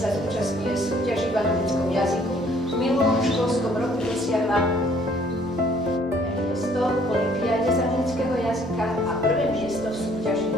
sa zúčastňuje súťaži v anglickom jazyku. V minulom školskom roku dosiahla miesto v olympiáde z anglického jazyka a prvé miesto v súťaži